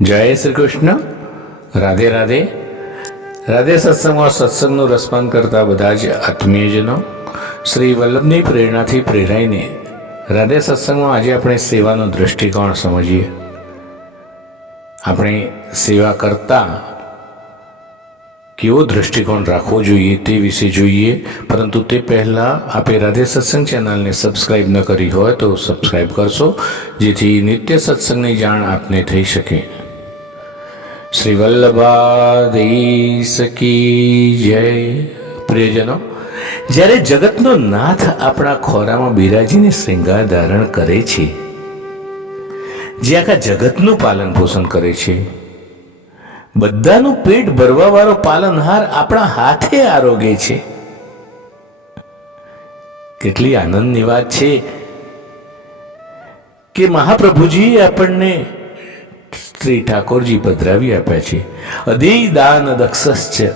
જય શ્રી કૃષ્ણ રાધે. રાધે રાધે સત્સંગમાં સત્સંગનું રસપાન કરતા બધા જ આત્મીયજનો શ્રી વલ્લભની પ્રેરણાથી પ્રેરાઈને રાધે સત્સંગમાં આજે આપણે સેવાનો દૃષ્ટિકોણ સમજીએ. આપણે સેવા કરતા કેવો દૃષ્ટિકોણ રાખવો જોઈએ તે વિશે જોઈએ, પરંતુ તે પહેલાં આપે રાધે સત્સંગ ચેનલને સબસ્ક્રાઇબ ન કરી હોય તો સબસ્ક્રાઇબ કરશો, જેથી નિત્ય સત્સંગની જાણ આપને થઈ શકે. શ્રી વલ્લભાધીશ કી જય. પ્રિયજનો, જ્યારે જગતનો નાથ આપણા ખોરામાં બિરાજીને શ્રૃંગાર ધારણ કરે છે, જે આખા જગતનું પાલન પોષણ કરે છે, બધાનું પેટ ભરવા વાળો પાલનહાર આપણા હાથે આરોગે છે. કેટલી આનંદની વાત છે કે મહાપ્રભુજીએ આપણને શ્રી ઠાકોરજી પધરાવી આપ્યા છે. અધેય દાન દક્ષસ છે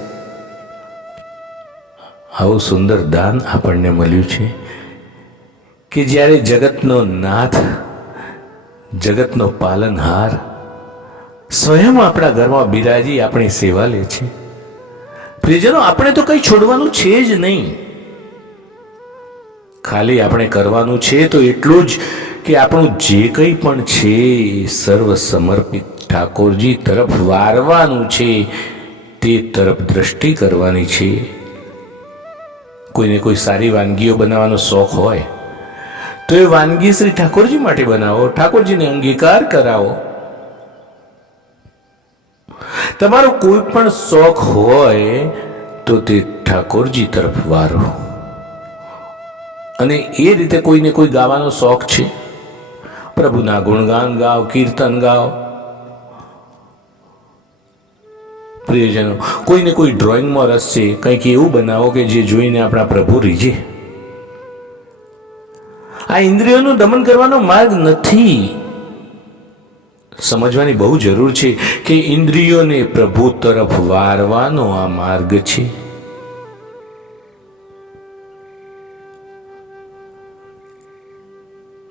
આવું સુંદર દાન આપણને મળ્યું છે કે જ્યારે જગતનો નાથ, જગતનો પાલનહાર સ્વયં આપણા ઘરમાં બિરાજી આપણી સેવા લે છે. પ્રિયજનો, આપણે તો કંઈ છોડવાનું છે જ નહીં. ખાલી આપણે કરવાનું છે તો એટલું જ કે આપણું જે કંઈ પણ છે, સર્વ સમર્પિત ઠાકોરજી તરફ વારવાનું છે, તે તરફ દ્રષ્ટિ કરવાની છે. કોઈને કોઈ સારી વાનગીઓ બનાવવાનો શોખ હોય, તો એ વાનગી શ્રી ઠાકોરજી માટે બનાવો, ઠાકોરજીને અંગીકાર કરાવો. તમારો કોઈ પણ શોખ હોય, તો તે ઠાકોરજી તરફ વારો. અને એ રીતે કોઈને કોઈ ગાવાનો શોખ છે? પ્રભુના ગુણગાન ગાઓ, કીર્તન ગાઓ. પ્રિયજનો, કોઈને કોઈ ડ્રોઈંગમાં રસ છે, કંઈક એવું બનાવો કે જે જોઈને આપણા પ્રભુ રીજે? આ ઇન્દ્રિયોનું દમન કરવાનો માર્ગ નથી. સમજવાની બહુ જરૂર છે કે ઇન્દ્રિયોને પ્રભુ તરફ વારવાનો આ માર્ગ છે.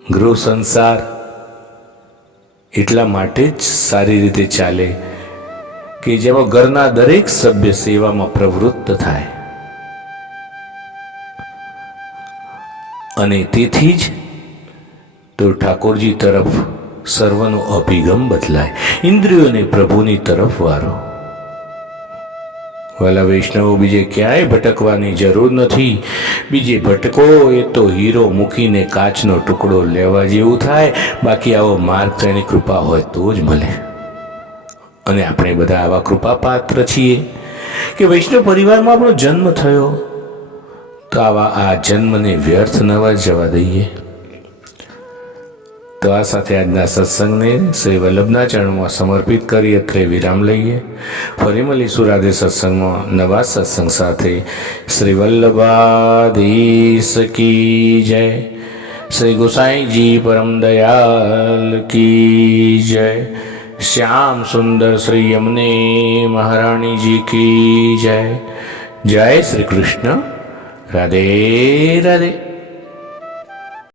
ગૃહ સંસાર એટલા માટે જ સારી રીતે ચાલે કે જેમાં ઘરના દરેક સભ્ય સેવામાં પ્રવૃત્ત થાય. અને તેથી જ તો ઠાકોરજી તરફ સર્વનો અભિગમ બદલાય. ઇન્દ્રિયોને પ્રભુની તરફ વારો. વાલા વૈષ્ણવો બીજે ક્યાંય ભટકવાની જરૂર નથી. બીજે ભટકો એ તો હીરો મૂકીને કાચનો ટુકડો લેવા જેવું થાય. બાકી આવો માર્ગ તો એની કૃપા હોય તો જ મળે. અને આપણે બધા આવા કૃપા પાત્ર છીએ કે વૈષ્ણવ પરિવારમાં આપણો જન્મ થયો. તો આવા આ જન્મને વ્યર્થ નવા જવા દઈએ. આ સાથે આજના સત્સંગને શ્રી વલ્લભના ચરણમાં સમર્પિત કરી અત્રે વિરામ લઈએ. ફરી મળીશું રાધે સત્સંગમાં નવા સત્સંગ સાથે. શ્રી વલ્લભાધીશ કી જય. શ્રી ગોસાઈજી પરમ દયાલ કી જય. શ્યામ સુંદર શ્રી યમને મહારાણીજી કી જય. જય શ્રી કૃષ્ણ. રાધે રાધે.